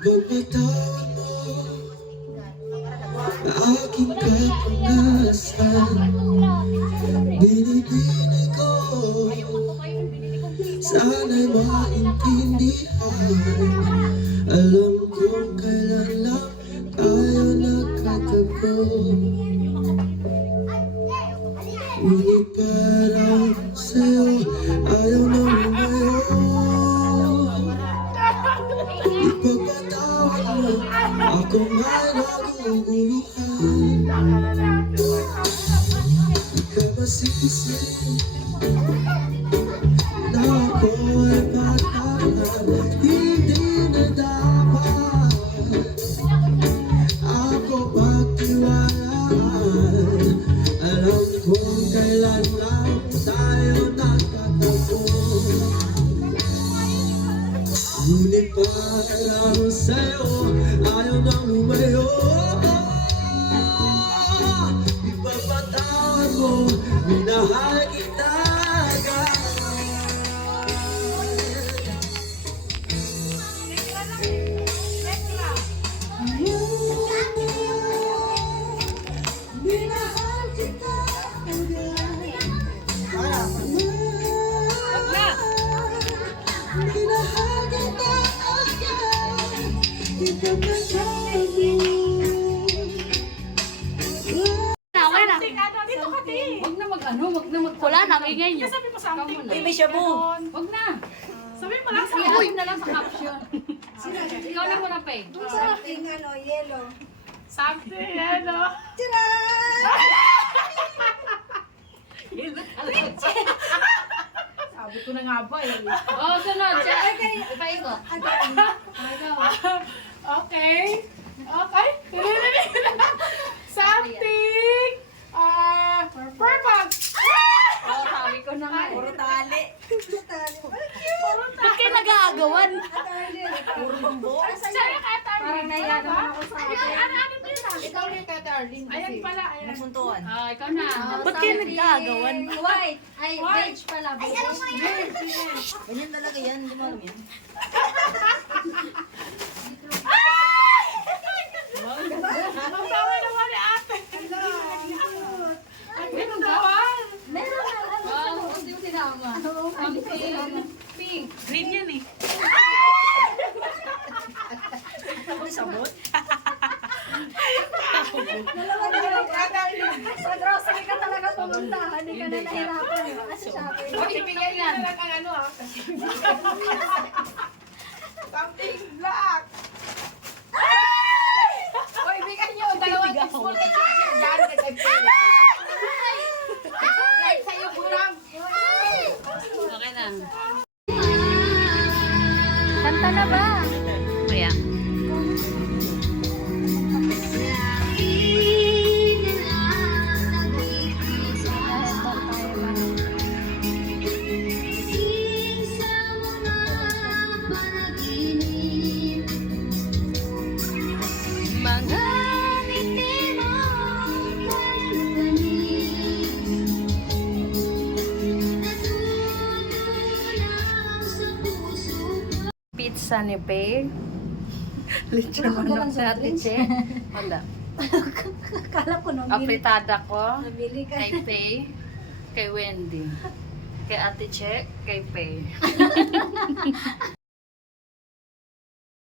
Pagpatawad mo aking kapangasan, binibini ko, sana'y maintindihan. Alam kong kailan lang tayo nagkatago, ngunit parang sa'yo ayaw na lumayo. Ipagpatawad mo, ako nga'y naguguluhan. Di ka masisisi na ako ay patahan, hindi na dapat ako pagtiwalaan. Alam kong kailan lang tayo nagkatago, ngunit parang sa'yo ayaw nang lumayo. Ipagpatawad mo, minahal kita agad. Minahal kita agad. Minahal kita agad. Ipagpatawad mo. Dito ka, te. Wag na mag Wala na, ingay nyo. Sabi mo something. Uy, may shabu. Wag na. Sabi mo lang sa Uy, na lang sa caption. Ikaw na muna, Pe. Something yellow. something, ano. Sabi ko na nga ba eh. Oh, sunod. Ipaikot. Okay. Okay. Something. Purple. Oh, sabi ko na nga. Puro tali. Ba't kayo nag-aagawan? Puro bumbo. Sa'yo ka, Tarlene. Parang nahiya naman ako sa akin. Ano din na? Ikaw rin ka, darling. Ayan pala, ayan. Nagsuntuan. Ah, ikaw na. Ba't kayo nag-aagawan? White. Ay, beige pala. Ay, ano mo yan? Ganyan talaga yan, hindi mo alam yan. Ang tawa naman ni ate. Ay, meron dawan. Meron na. Oh, hindi mo sinama. Something pink. Green yan eh. Ano sabot? Dalawa na. Sa grocery ka talaga pumunta. Hindi ka na nahirapan. Kasi shopping. Huwag ibigay yan. Talaga ang ano ah. Something black. O, ibigay nyo. Dalawang teaspoon. Yan, kay Pela. Ay! Sa'yo, bulang. Okay na. Kanta na ba? Kaya. Pizza ni Pei. Lechon manok sa Ate Che. Wala. Akala ko nung bili. Apritada ko. Nabili ka. Kay Pei. Kay Wendy. Kay Ate Che. Kay Pei.